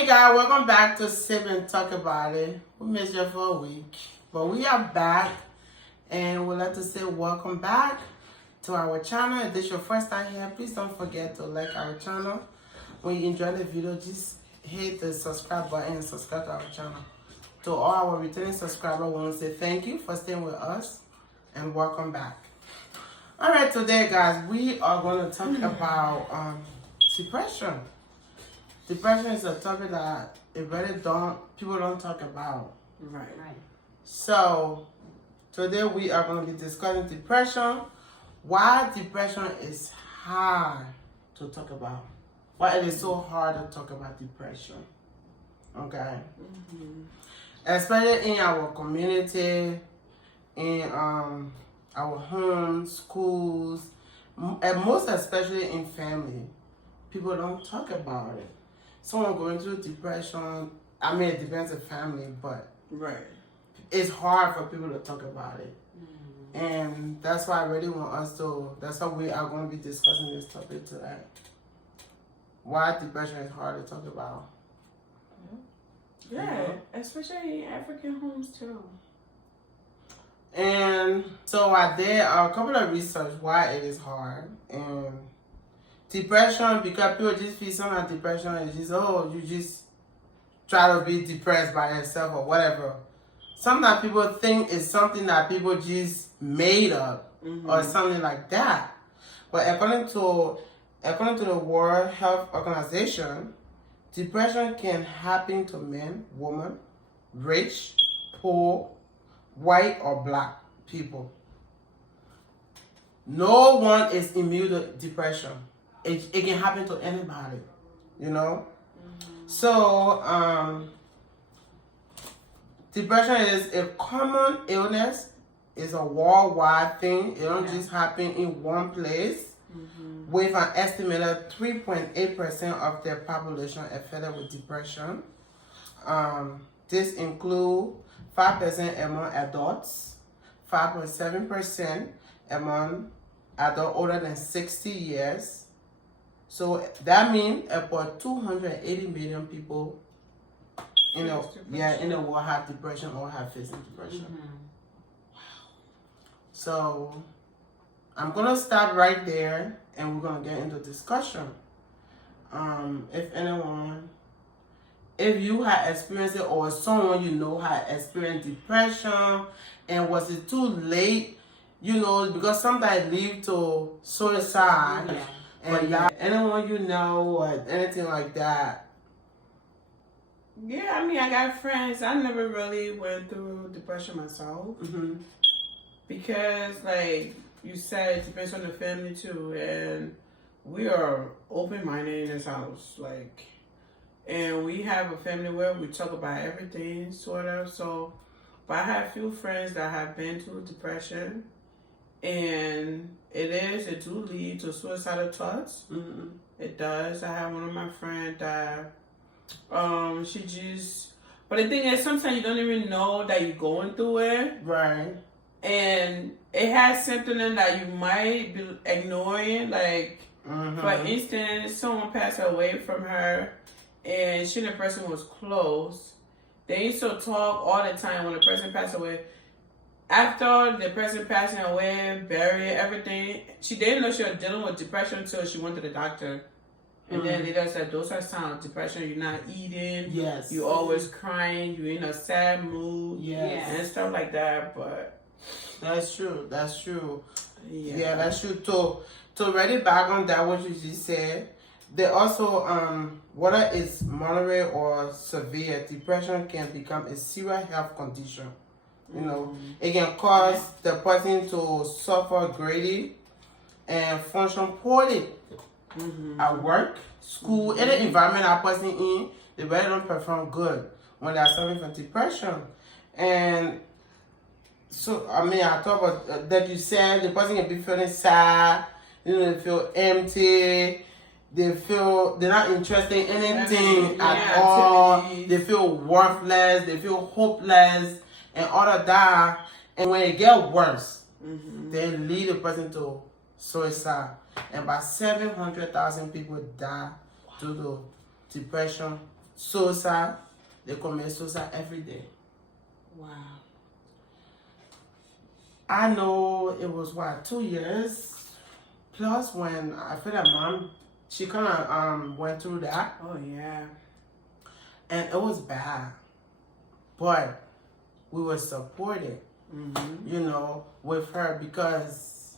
Hey guys, welcome back to Sip and Talk About It. We missed you for a week, but we are back and we'd like to say welcome back to our channel. If this is your first time here, please don't forget to like our channel. When you enjoy the video, just hit the subscribe button and subscribe to our channel. To all our returning subscribers, we want to say thank you for staying with us and welcome back. Alright, today guys, we are going to talk about depression. Depression is a topic that people don't talk about. Right. So today we are going to be discussing depression. Why depression is hard to talk about. Why it is so hard to talk about depression. Okay. Especially in our community, in our homes, schools, and most especially in family. People don't talk about it. Someone going through depression, I mean, it depends on family, but Right. it's hard for people to talk about it. And that's why I really want us to, that's why we are going to be discussing this topic today. Why depression is hard to talk about. Yeah, especially in African homes too. And so I did a couple of research why it is hard. And depression, because people just feel something like depression is just, oh, you just try to be depressed by yourself or whatever. Sometimes people think it's something that people just made up or something like that. But according to the World Health Organization, depression can happen to men, women, rich, poor, white, or black people. No one is immune to depression. It can happen to anybody, you know? So, depression is a common illness. It's a worldwide thing. It don't just happen in one place. With an estimated 3.8% of their population affected with depression. This includes 5% among adults, 5.7% among adults older than 60 years. So that means about 280 million people in the world have depression or have facing depression. So I'm gonna stop right there and we're gonna get into discussion. If you had experienced it or someone you know had experienced depression, and was it too late, you know, because sometimes it leads to suicide. And anyone you know or anything like that. Yeah, I mean, I got friends. I never really went through depression myself. Because, like you said, it depends on the family too. And we are open-minded in this house. And we have a family where we talk about everything, sort of. So, but I have a few friends that have been through depression. And it do lead to suicidal thoughts. It does. I have one of my friends that, but the thing is, sometimes you don't even know that you're going through it. Right. And it has something that you might be ignoring. For instance, someone passed away from her, and she and the person was close. They used to talk all the time when the person passed away. After the person passing away, buried, everything, she didn't know she was dealing with depression until she went to the doctor. And then they just said, those are signs of depression. You're not eating. Yes. You're always crying. You're in a sad mood. Yes. And stuff like that. But That's true. That's true. Yeah, that's true. To already back on that, what you just said, they also, whether it's moderate or severe, depression can become a serious health condition. You know, it can cause the person to suffer greatly and function poorly at work, school, any environment that person in. They really don't perform good when they are suffering from depression. And so, I mean, I thought about that you said the person can be feeling sad, you know, they feel empty, they're not interested in anything at all, they feel worthless, they feel hopeless, and all of that. And when it gets worse, they lead the person to suicide. And about 700,000 people die due to depression suicide. They commit suicide every day. Wow. I know it was 2 years. Plus, when I feel that mom, she kind of went through that, Oh yeah. and it was bad. But we were supported, you know, with her because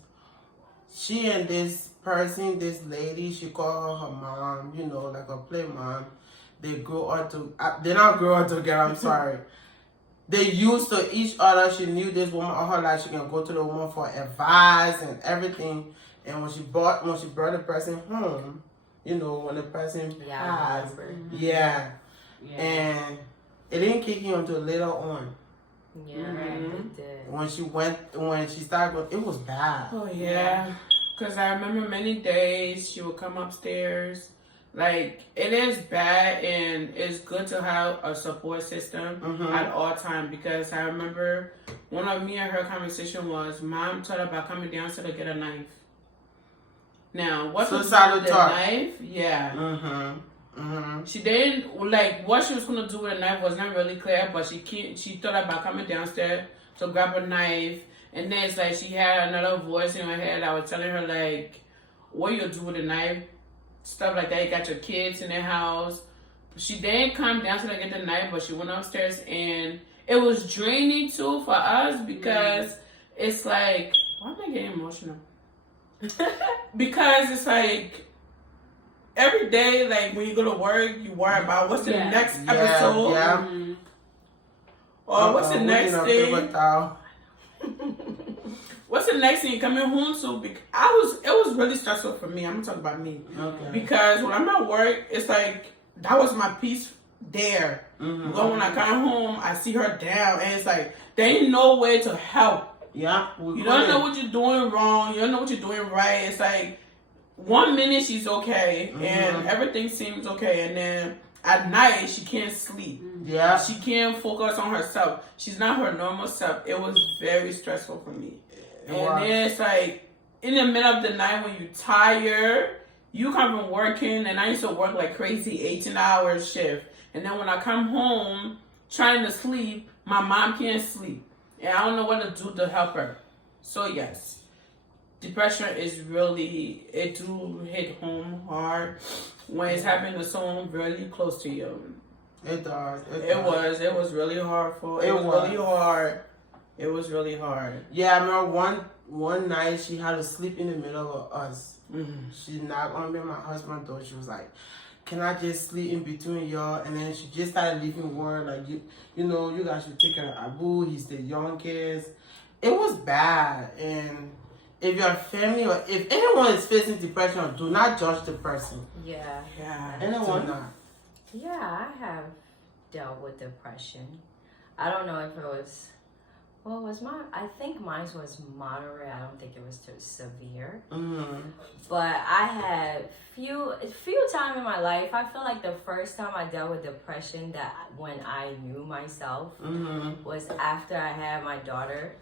she and this person, this lady, she called her mom, you know, like a play mom. They grew up to, they not grow up together, I'm sorry. They used to each other. She knew this woman all her life. She can go to the woman for advice and everything. And when she brought the person home, you know, when the person passed, yeah, and it didn't kick in until later on. Yeah, it did. When she started going, it was bad. Oh yeah. Because I remember many days she would come upstairs. Like, it is bad and it's good to have a support system at all times, because I remember one of me and her conversation was, Mom told her about coming downstairs to get a knife. Now, what's the knife? Yeah. She didn't, like, what she was going to do with a knife was not really clear, but she thought about coming downstairs to grab a knife. And then it's like she had another voice in her head that was telling her, like, what you do with a knife? Stuff like that. You got your kids in their house. She didn't come downstairs to get the knife, but she went upstairs, and it was draining too for us because it's like, why am I getting emotional? Because it's like every day, like when you go to work, you worry about what's the next episode, or what's the next thing. What's the next thing you're coming home to? It was really stressful for me. I'm gonna talk about me. Okay. Because when I'm at work, it's like that was my peace there. But when I come home, I see her down, and it's like there ain't no way to help. Yeah. You don't know what you're doing wrong. You don't know what you're doing right. It's like 1 minute she's okay, and everything seems okay, and then at night she can't sleep. Yeah. She can't focus on herself. She's not her normal self. It was very stressful for me. And then it's like, in the middle of the night when you're tired, you come from working, and I used to work like crazy 18-hour shift. And then when I come home trying to sleep, my mom can't sleep. And I don't know what to do to help her. So yes, depression is really, it do hit home hard when it's happening to someone really close to you. It does. It was really hard It was really hard. Yeah, I remember one night she had to sleep in the middle of us. She knocked on me and my husband door. She was like, "Can I just sleep in between y'all?" And then she just started leaving word like, you know, you guys should take care of Abu. He's the youngest. It was bad. And if your family or if anyone is facing depression, do not judge the person. Yeah. Anyone not. Yeah, I have dealt with depression. I don't know if it was. Well, I think mine was moderate. I don't think it was too severe. But I had few times in my life. I feel like the first time I dealt with depression, that when I knew myself, was after I had my daughter,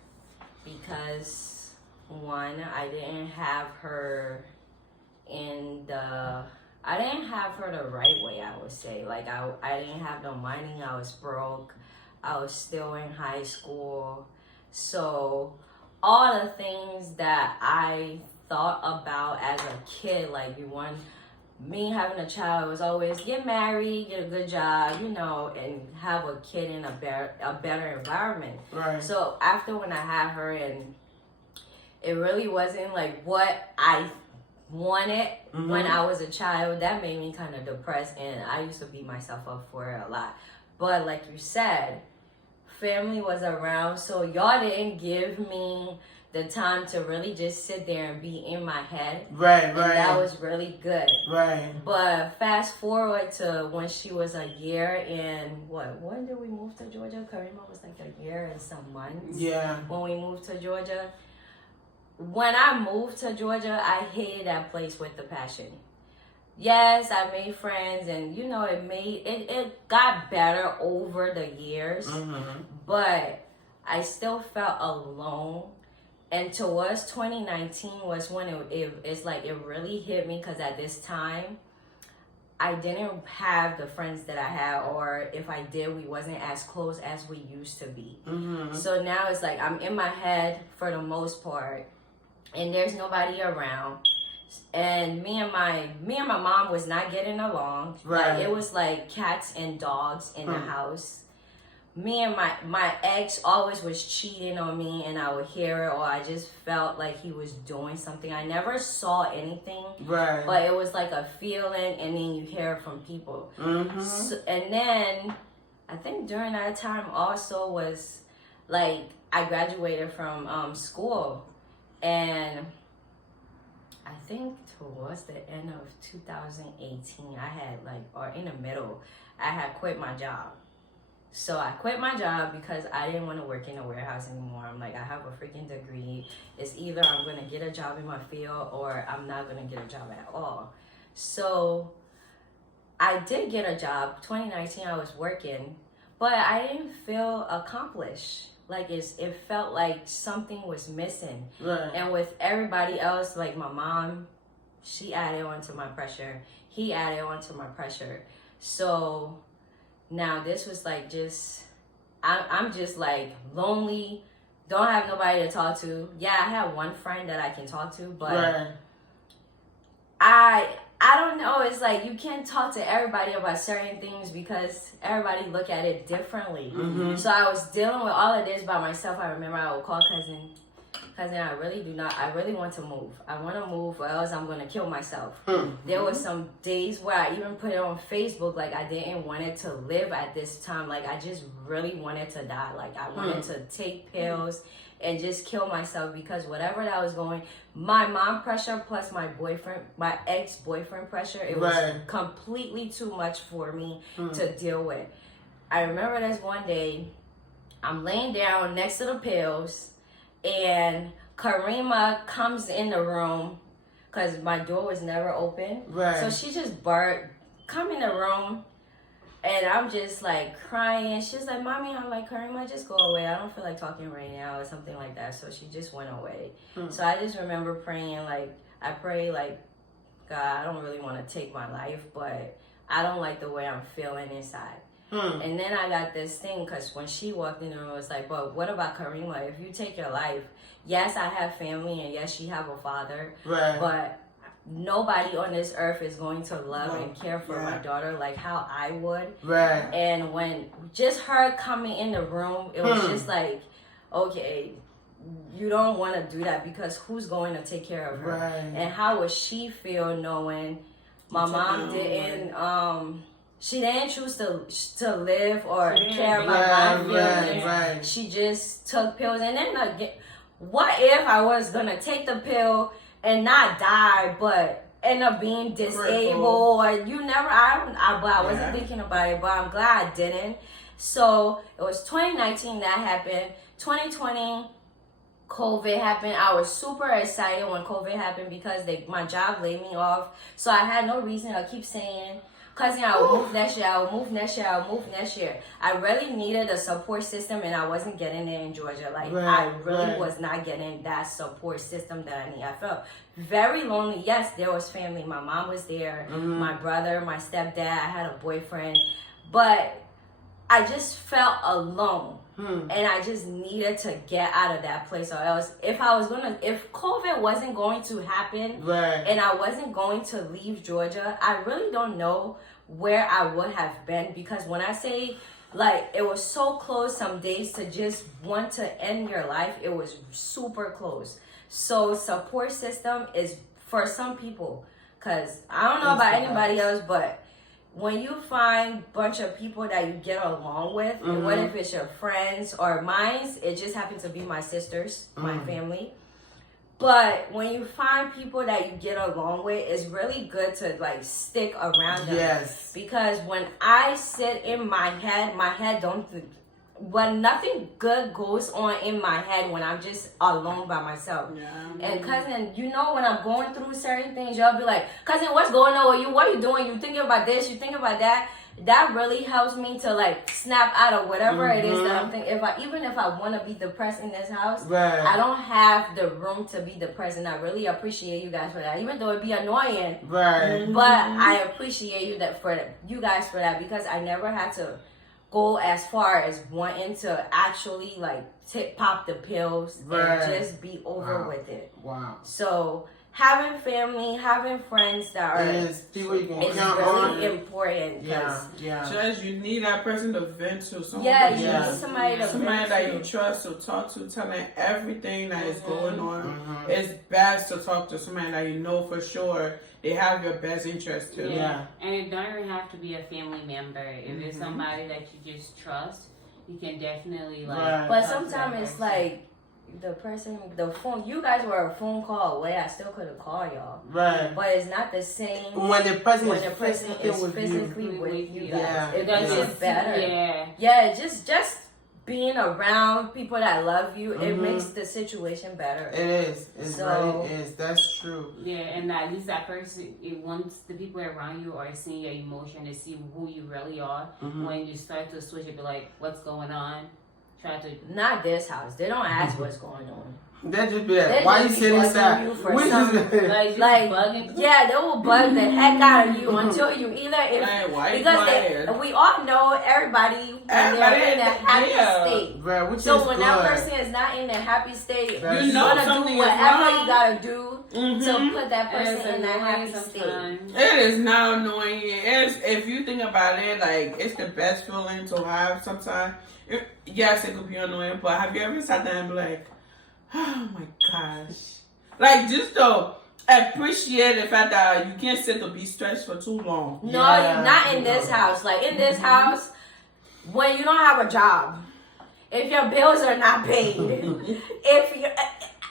because one, I didn't have her the right way. I would say, like I didn't have no money. I was broke. I was still in high school. So all the things that I thought about as a kid, like me having a child, was always get married, get a good job, you know, and have a kid in a better environment. Right. So after when I had her, and it really wasn't like what I wanted when I was a child, that made me kind of depressed, and I used to beat myself up for it a lot. But like you said, family was around, so y'all didn't give me the time to really just sit there and be in my head. Right. And that was really good. Right. But fast forward to when she was a year and when did we move to Georgia? Karima was like a year and some months. Yeah. When we moved to Georgia. When I moved to Georgia, I hated that place with the passion. Yes, I made friends, and you know, it got better over the years, but I still felt alone. And towards 2019 was when it's like it really hit me, because at this time I didn't have the friends that I had, or if I did, we wasn't as close as we used to be. So now it's like I'm in my head for the most part, and there's nobody around. And me and my mom was not getting along. Right. Like, it was like cats and dogs in the house. Me and my ex always was cheating on me, and I would hear it, or I just felt like he was doing something. I never saw anything, Right. but it was like a feeling, and then you hear it from people. So, and then I think during that time also was like I graduated from school, and I think towards the end of 2018, I had like, or in the middle, I had quit my job. So I quit my job because I didn't want to work in a warehouse anymore. I'm like, I have a freaking degree. It's either I'm going to get a job in my field or I'm not going to get a job at all. So I did get a job. 2019, I was working, but I didn't feel accomplished. Like it felt like something was missing. Right. And with everybody else, like my mom, she added on to my pressure. He added on to my pressure. So now this was like I'm just like lonely, don't have nobody to talk to. Yeah, I have one friend that I can talk to, but Right. I don't know. It's like you can't talk to everybody about certain things because everybody look at it differently. So I was dealing with all of this by myself. I remember I would call cousin, I really want to move. I want to move or else I'm going to kill myself. There were some days where I even put it on Facebook, like I didn't want it to live at this time. Like I just really wanted to die. Like I wanted to take pills and just kill myself because whatever that was going, my mom pressure plus my ex-boyfriend pressure, it was completely too much for me to deal with. I remember this one day, I'm laying down next to the pills, and Karima comes in the room because my door was never open. Right. So she just come in the room, and I'm just like crying. She's like, "Mommy," I'm like, "Karima, just go away. I don't feel like talking right now," or something like that. So she just went away. So I just remember praying, like, I pray, like, God, I don't really want to take my life, but I don't like the way I'm feeling inside. And then I got this thing because when she walked in the room, it was like, but what about Karima? If you take your life, yes, I have family, and yes, she have a father, but nobody on this earth is going to love and care for my daughter like how I would. Right. And when just her coming in the room, it was just like, okay, you don't want to do that because who's going to take care of her? And how would she feel knowing my mom didn't she didn't choose to live or care about my feelings. She just took pills. And then again, what if I was gonna take the pill and not die, but end up being disabled? Or you never. I wasn't thinking about it, but I'm glad I didn't. So it was 2019 that happened. 2020. COVID happened. I was super excited when COVID happened because my job laid me off. So I had no reason to keep saying, cousin, I will move next year, I will move next year, I will move next year. I really needed a support system, and I wasn't getting it in Georgia. Like, I really was not getting that support system that I need. I felt very lonely. Yes, there was family. My mom was there, my brother, my stepdad, I had a boyfriend. But I just felt alone. And I just needed to get out of that place, or else if COVID wasn't going to happen, and I wasn't going to leave Georgia, I really don't know where I would have been. Because when I say, like, it was so close some days to just want to end your life, it was super close. So support system is for some people, because I don't know about anybody else, but when you find a bunch of people that you get along with, and what if it's your friends or mine, it just happens to be my sisters, my family. But when you find people that you get along with, it's really good to like stick around them. Yes. Because when I sit in my head don't. When nothing good goes on in my head when I'm just alone by myself. And cousin, you know, when I'm going through certain things, y'all be like, cousin, what's going on with you? What are you doing? You thinking about this? You thinking about that? that really helps me to like snap out of whatever it is that Mhm. I'm thinking. Even if I want to be depressed in this house, Right. I don't have the room to be depressed, and I really appreciate you guys for that. Even though it'd be annoying, Right. but I appreciate you guys for that, because I never had to go as far as wanting to actually like pop the pills Right. and just be over Wow. with it. Wow. So having family, having friends that are Is people you can is count really on. important. 'Cause Yeah. Yeah. Just you need that person to vent to. Someone yeah, to you Yeah. need somebody to somebody vent that to. you trust to talk to, telling everything that is going on. Mhm. It's best to talk to somebody that you know for sure they have your best interest too. Yeah. And it don't even have to be a family member. If it's somebody that you just trust, you can definitely like. Right. But talk to that sometimes it's person. like the phone. You guys were a phone call away. I still couldn't call y'all, Right. but it's not the same When the person when is the person physically is with you. physically with you guys. Yeah. It Because makes Yeah. it better. Yeah. Yeah, just being around people that love you, it Mhm. makes the situation better. It is. It So- really is. That's true. Yeah, and at least that person, once the people around you are seeing your emotion, they see who you really are. Mhm. When you start to switch it, be like, what's going on? Try to. Not this house. They don't ask what's going on. They just be like, They why you just be sitting bugging inside? you for We just something. Like, just Like, bugging. yeah, they will bug the heck out of you until you either Like, why you because quiet? we all know everybody when Everybody they're in a happy yeah. state. Right, which So is when good. that person is not in a happy state, That's You know you're gonna something do is whatever wrong. you gotta do Mhm. to put that And it's person in that annoying happy state. sometimes. It is not annoying. It's, if you think about it, like it's the best feeling to have sometimes. Yes, it could be annoying, but have you ever sat there and be like, oh my gosh. Like just to appreciate the fact that you can't sit to be stressed for too long. No, Yeah. not in this house. Like in this house, when you don't have a job, if your bills are not paid, if your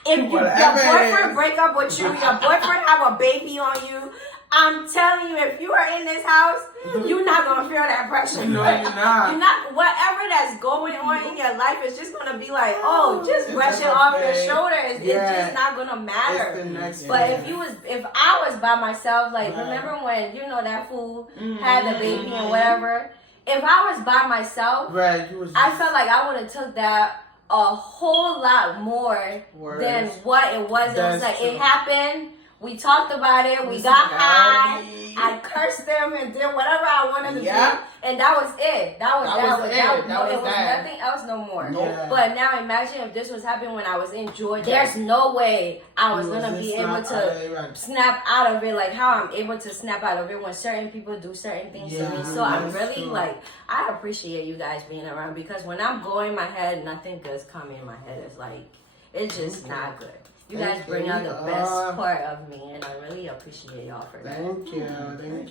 Whatever it boyfriend is. break up with you, your boyfriend have a baby on you, I'm telling you, if you are in this house, you're not gonna feel that pressure. No, you're not. You're not. Whatever that's going on in your life is just gonna be like, oh, just It's brush just it off okay. your shoulders. It's Yeah. just not gonna matter. It's the next But one. if I was by myself, like Right. remember when that fool Mm-hmm. had the baby and whatever. If I was by myself, Right, you was I felt like I would have took that a whole lot more Words. than what it was. It was That's like true. it happened. We talked about it. We got high. I cursed them and did whatever I wanted to Yeah. do, and that was it. That was That was it. That was it was that. nothing else no more. Nope. Yeah. But now imagine if this was happening when I was in Georgia. There's no way I was You gonna just be able not to out of it, right. snap out of it, like how I'm able to snap out of it when certain people do certain things to me. Yeah, So I'm that's really true. like, I appreciate you guys being around, because when I'm going in my head, nothing good's coming in my head. It's like, it's just Okay. not good. You Thank guys bring out the you. best part of me, and I really appreciate y'all for that. Thank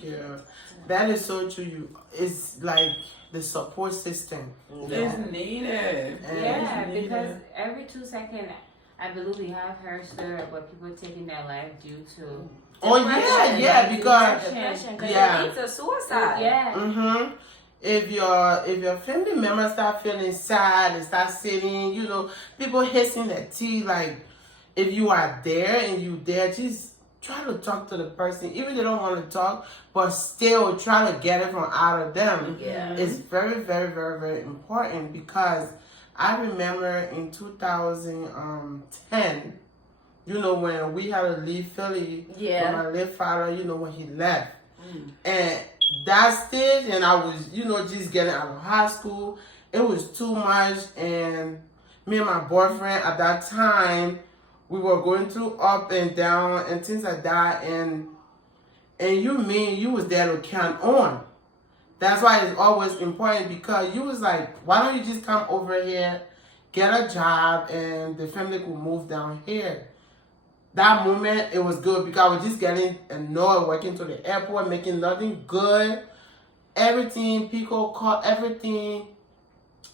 you. That is so true. It's like the support system. It's needed. And Yeah, It's because needed. every 2 seconds, I believe we have heard story about people taking their life due to. Oh yeah, because Depression, because Yeah. it leads to suicide. Yeah. mm-hmm. If your family members start feeling sad and start sitting, people hissing their teeth, like if you are there and you there, just try to talk to the person, even if they don't want to talk, but still try to get it from out of them. Yeah. It's very, very, very, very important, because I remember in 2010, when we had to leave Philly, Yeah. when my late father, when he left. And that stage, and I was, just getting out of high school, it was too much. And me and my boyfriend at that time, we were going through up and down and things like that. And you was there to count on. That's why it's always important, because you was like, why don't you just come over here, get a job, and the family could move down here. That moment, it was good, because I was just getting annoyed working to the airport, making nothing good. Everything, people called everything.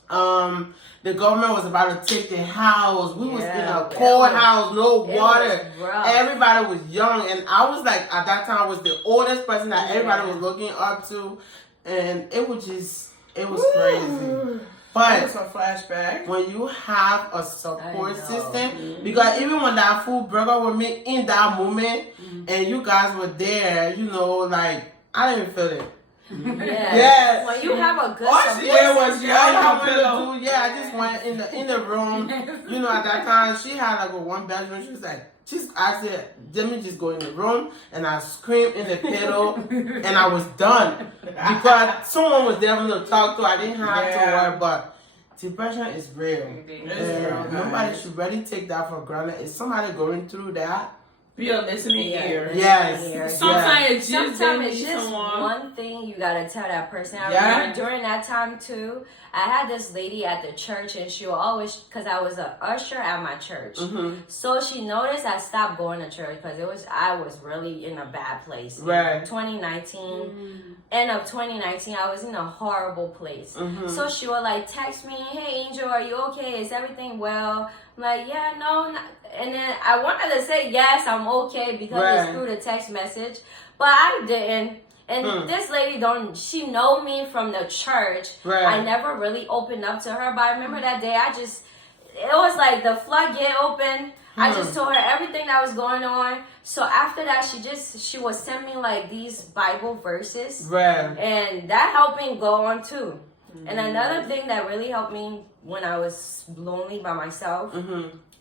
The government was about to take the house. We was in Yeah, a cold was- house, no It water. was rough. Everybody was young, and I was like, at that time, I was the oldest person that everybody Yeah. was looking up to, and it was crazy. That But was a flashback. when you have a support I know. system, because even when that fool broke up with me in that moment, and you guys were there, like, I didn't feel it. Yeah. Yes. When you have a good All she support did was system, yell Yeah, at pillow. me to do. Yeah, I just went in the room. You know, at that time she had like a one bedroom. She was like, I said, let me just go in the room, and I screamed in the pillow, and I was done because someone was there to talk to. I didn't have to worry, but depression is real. It's And real, nobody guys. should really take that for granted. If somebody going through that, Be a listening ear. yes, Sometimes it's just Sometimes they it's need just someone. one thing you gotta tell that person. I Yeah. remember during that time too, I had this lady at the church, and she would always, because I was an usher at my church, so she noticed I stopped going to church because I was really in a bad place. Right. 2019, end of 2019, I was in a horrible place. So she would like text me, "Hey Angel, are you okay? Is everything well?" I'm like, "Yeah, no." And then I wanted to say yes, I'm okay, because it's through the text message, but I didn't. And this lady she know me from the church. Right. I never really opened up to her, but I remember that day it was like the floodgate open. I just told her everything that was going on. So after that, she would send me like these Bible verses. right, And that helped me go on too. And another thing that really helped me when I was lonely by myself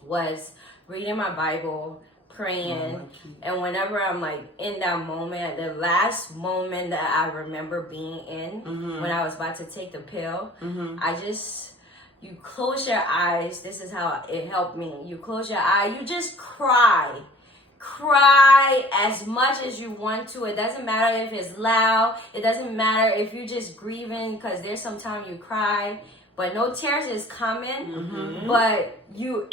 was reading my Bible, praying, and whenever I'm like in that moment, the last moment that I remember being in, when I was about to take the pill, you close your eyes. This is how it helped me. You close your eye, you just cry as much as you want to. It doesn't matter if it's loud, it doesn't matter if you're just grieving, because there's some time you cry but no tears is coming, but you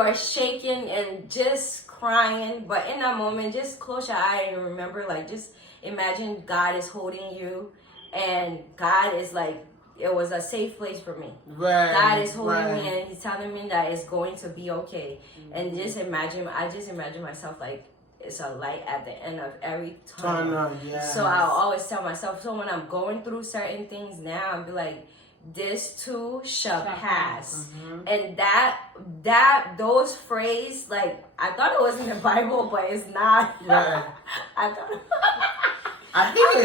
are shaking and just crying. But in that moment, just close your eye and remember, like, just imagine God is holding you, and God is like, it was a safe place for me. Right. God is holding me, and He's telling me that it's going to be okay. And just imagine, I just imagine myself like it's a light at the end of every tunnel. So I'll always tell myself, so when I'm going through certain things now, I'll be like, this too shall pass. And those phrases, like, I thought it was in the Bible, but it's not. Right. I think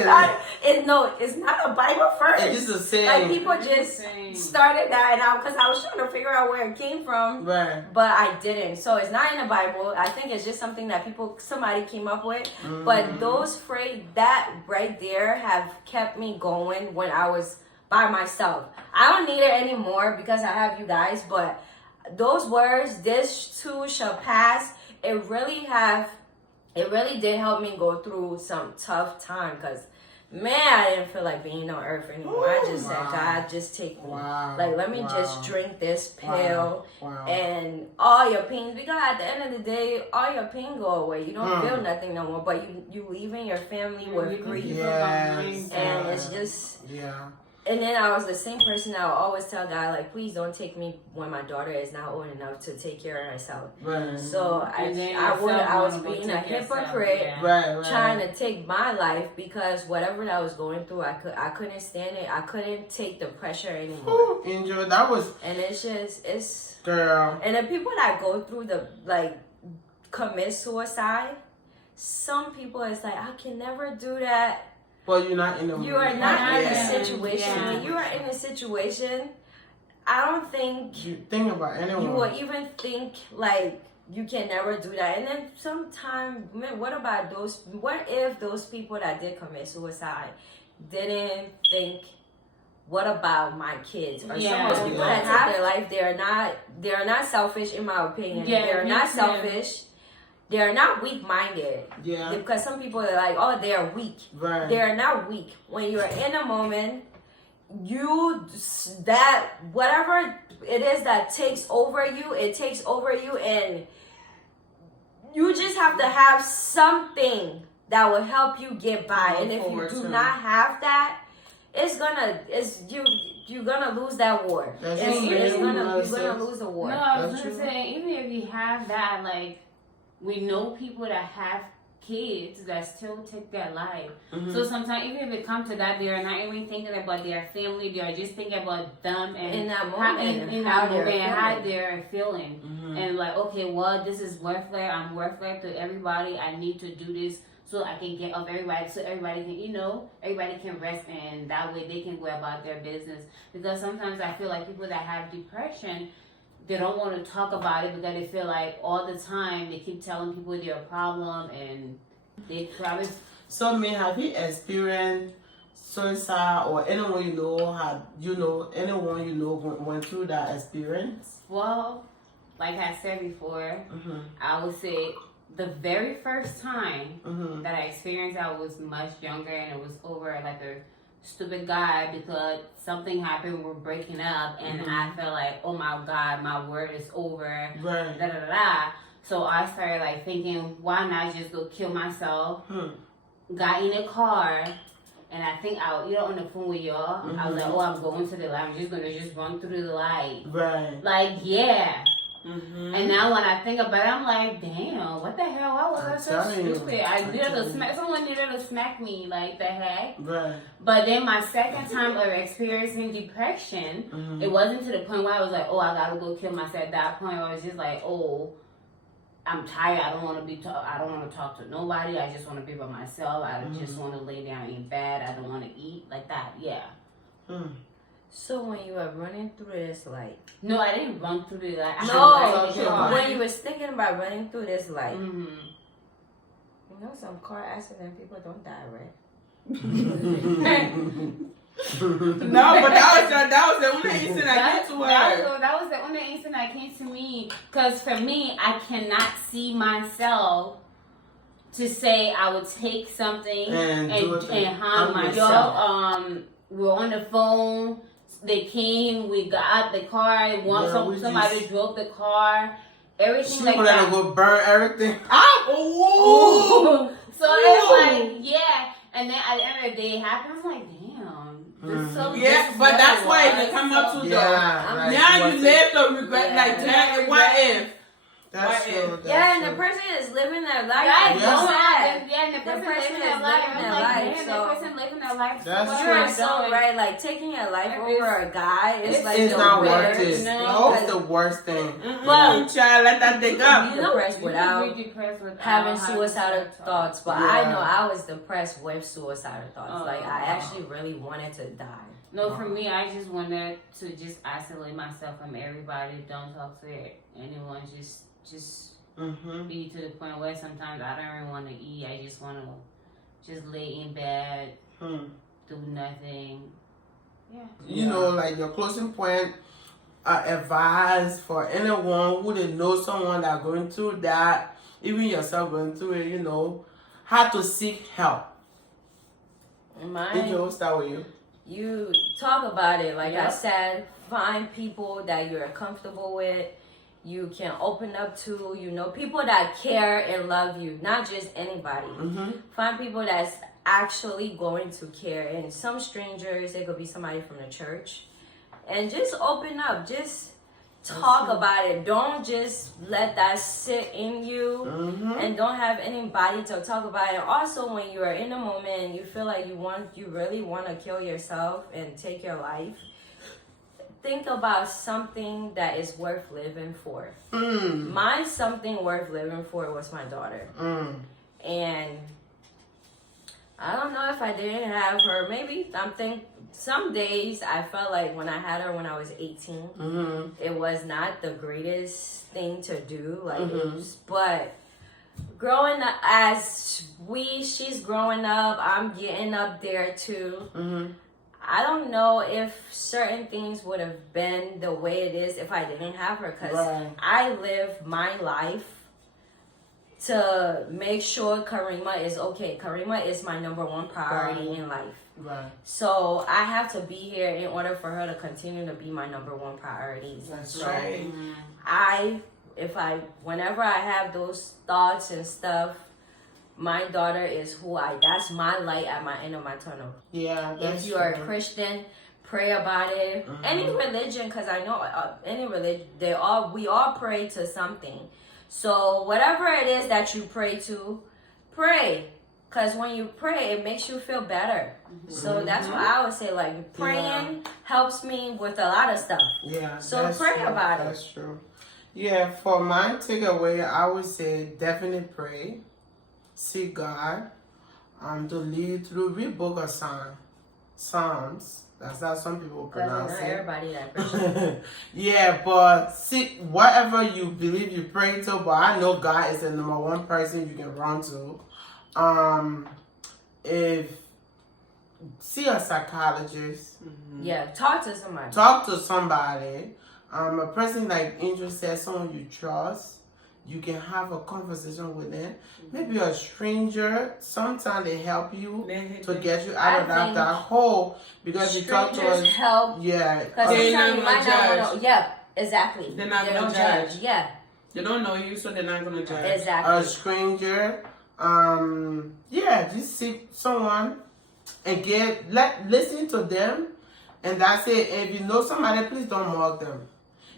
it's not a Bible verse. It's just a saying. Like, people just started that, and because I was trying to figure out where it came from, right? But I didn't. So it's not in the Bible. I think it's just something that somebody came up with. But those phrases, that right there, have kept me going when I was by myself. I don't need it anymore because I have you guys. But those words, this too shall pass, it really did help me go through some tough time, because, man, I didn't feel like being on earth anymore. I just said, God, just take me. Like, let me just drink this pill and all your pains. Because at the end of the day, all your pain go away. You don't feel nothing no more. But you leaving your family with grief. Yes. And it's just... Yeah. And then I was the same person that would always tell God, like, please don't take me when my daughter is not old enough to take care of herself. Right. So I was being a hypocrite, trying to take my life, because whatever that I was going through, I couldn't stand it. I couldn't take the pressure anymore. Ooh, Angel, that was... And it's... Girl. And the people that go through commit suicide, some people, it's like, I can never do that. Well, you're not in the... You are not in a situation. When you are in a situation, I don't think... You think about anyone. You will even think, like, you can never do that. And then sometimes, man, what if those people that did commit suicide didn't think, what about my kids? Or some of those people that take their life, they're not selfish, in my opinion. They're not selfish. They're not weak-minded. Yeah. Because some people are like, oh, they are weak. Right. They are not weak. When you're in a moment, whatever it is that takes over you, it takes over you, and you just have to have something that will help you get by. And if you do not have that, you're gonna lose that war. You're gonna lose the war. No, I was gonna say, even if you have that, like, we know people that have kids that still take their life. So sometimes, even if it comes to that, they are not even thinking about their family. They are just thinking about them and in that moment, how they're feeling. And like, okay, well, this is worthless. I'm worthless to everybody. I need to do this so I can get off everybody, so everybody can, everybody can rest, and that way they can go about their business. Because sometimes I feel like people that have depression, they don't want to talk about it because they feel like all the time they keep telling people their problem, and they probably. So, have you experienced suicide, or anyone anyone went through that experience? Well, like I said before, I would say the very first time that I experienced, I was much younger, and it was over like a stupid guy because something happened. We're breaking up, and I felt like, oh my God, my word is over. Right. Da da da da. So I started like thinking, why not just go kill myself? Got in a car. And I think on the phone with y'all, I was like, oh, I'm going to the light. I'm just going to run through the light. Right. Like, yeah. And now when I think about it, I'm like, damn, what the hell? Why was I so stupid? Someone needed to smack me, like, the heck? Right. But then my second time of experiencing depression, it wasn't to the point where I was like, oh, I got to go kill myself. At that point, I was just like, oh, I'm tired. I don't want to talk to nobody. I just want to be by myself. I just want to lay down in bed. I don't want to eat like that. Yeah. So when you were running through this light, no, I didn't run through the light. When you was thinking about running through this light, some car accident people don't die, right? No, but that was the only instant I came to her. That was the only instant that came to me. Because for me, I cannot see myself to say I would take something and harm myself. We were on the phone. They came. We got out the car. Somebody drove the car. Everything she like wanted that. to go burn everything. So it's like, yeah. And then at the end of the day, it happened. I was like, damn. But that's why they come up to now you live the regret, like, damn, what if? That's true. And the person is living their life. And the person living their life. The person living their life. That's true. You're so right. Like, taking your life over a guy is like it's the not worst. worth it. No, it's the worst thing. Well, child, let that dig up. You depressed without having suicidal thoughts, but I know I was depressed with suicidal thoughts. Like, I actually really wanted to die. No, for me, I just wanted to just isolate myself from everybody. Don't talk to anyone. Just be to the point where sometimes I don't even want to eat. I just want to just lay in bed, do nothing. Yeah. Like your closing point, advice for anyone who they know someone that going through that, even yourself going through it, how to seek help. Angel, start with you. You talk about it, like I said, find people that you're comfortable with. You can open up to, people that care and love you, not just anybody. Find people that's actually going to care. And some strangers, it could be somebody from the church. And just open up. Just talk about it. Don't just let that sit in you. And don't have anybody to talk about it. Also, when you are in the moment and you feel like you really want to kill yourself and take your life, think about something that is worth living for. My something worth living for was my daughter. And I don't know if I didn't have her. Maybe some days I felt like when I had her when I was 18, it was not the greatest thing to do. But growing up she's growing up, I'm getting up there too. I don't know if certain things would have been the way it is if I didn't have her, because I live my life to make sure Karima is okay. Karima is my number one priority in life. So I have to be here in order for her to continue to be my number one priority. That's so right. Whenever I have those thoughts and stuff, my daughter is that's my light at my end of my tunnel. Yeah, that's if you are a Christian, pray about it. Any religion, because I know any religion, we all pray to something. So whatever it is that you pray to, pray. Because when you pray, it makes you feel better. So that's what I would say. Like, praying helps me with a lot of stuff. Yeah. So pray about it. That's true. Yeah, for my takeaway, I would say definitely pray. seek God to lead through. Read book of Psalms. That's how some people Because pronounce not it. everybody that Christian. Yeah, but see, whatever you believe you pray to, but I know God is the number one person you can run to. If see a psychologist, Yeah, talk to somebody. talk to somebody. A person like Angel said, someone you trust. You can have a conversation with them. Maybe a stranger. Sometimes they help you to get you out of I think that hole because you talk to Strangers us. help. Yeah, Because They're sometimes not you might gonna not judge. want to. Yeah, exactly. They're not They gonna don't judge. Yeah, They don't know you, so they're not gonna judge. exactly. a stranger. Yeah, just see someone and listen to them, and that's it. And if you know somebody, please don't mock them.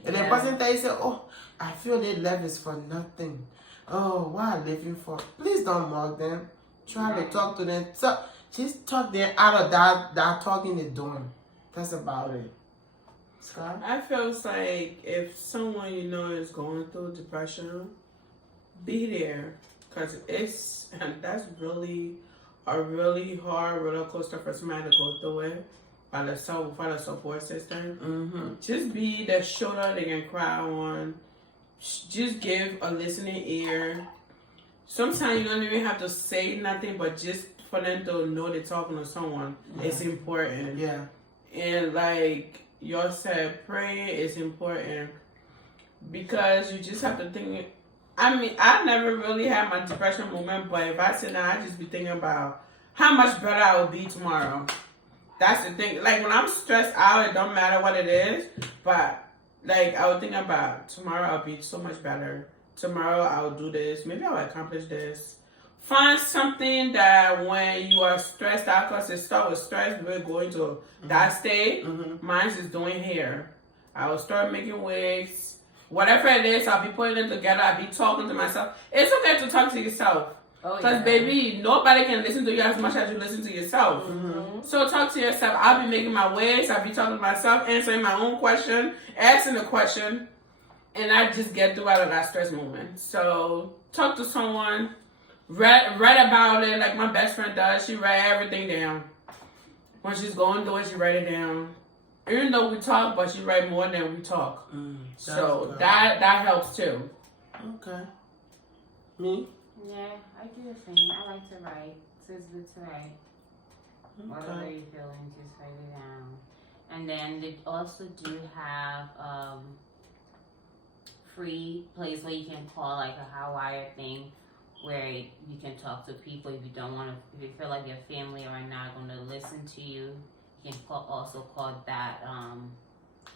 And the Yeah. person that you say, "Oh, I feel they left is for nothing. Oh, what are living for?" Please don't mock them. Try to talk to them. So just talk them out of that talking they're doing. That's about it. Scott? I feel like if someone you know is going through depression, be there, cause that's really a really hard roller coaster for somebody to go through it by the support system. Mm-hmm. Just be the shoulder they can cry on. Just give a listening ear. Sometimes you don't even have to say nothing, but just for them to know they're talking to someone, it's important. Yeah. And like y'all said, praying is important because you just have to think. I mean, I never really had my depression moment, but if I sit down, I just be thinking about how much better I will be tomorrow. That's the thing. Like when I'm stressed out, it don't matter what it is, but like I would think about tomorrow I'll be so much better. Tomorrow I'll do this. Maybe I'll accomplish this. Find something that when you are stressed out, because it starts with stress, we're going to that state. Mine is doing hair. I will start making wigs. Whatever it is, I'll be putting them together. I'll be talking to myself. It's okay to talk to yourself. Oh, Because, yeah. baby, nobody can listen to you as much as you listen to yourself. So talk to yourself. I'll be making my wigs. I'll be talking to myself, answering my own question, asking a question, and I just get through out of that stress moment. So talk to someone. Write about it like my best friend does. She write everything down. When she's going through it, she write it down. Even though we talk, but she write more than we talk. So good. that helps too. Okay. Me? Yeah, I do the same. I like to write. So it's good to write. Whatever you're feeling, just write it down. And then they also do have free place where you can call, like a Hotwire thing, where you can talk to people if you don't want to. If you feel like your family are not going to listen to you, you can also call that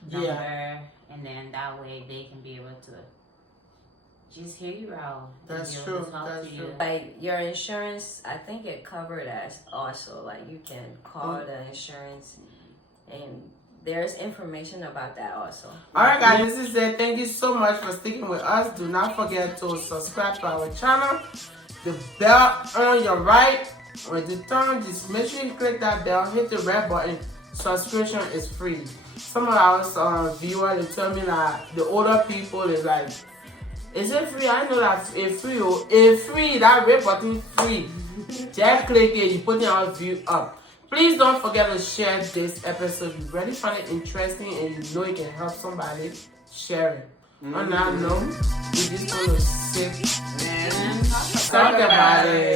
number, and then that way they can be able to just hear you out. That's and be able true. to talk That's to true. you. Like your insurance, I think it covered as also like you can call the insurance, and there's information about that also. Alright guys, this is it. Thank you so much for sticking with us. Do not forget to subscribe to our channel. The bell on your right. When you turn, just make sure you click that bell, hit the red button. Subscription is free. Some of our viewers, they tell me that the older people is like, is it free? I know that it's free. It's free. That red button free. Just click it. You put your view up. Please don't forget to share this episode. If you really find it interesting and you know it can help somebody, share it. On that note, we're just going to sit and talk about it.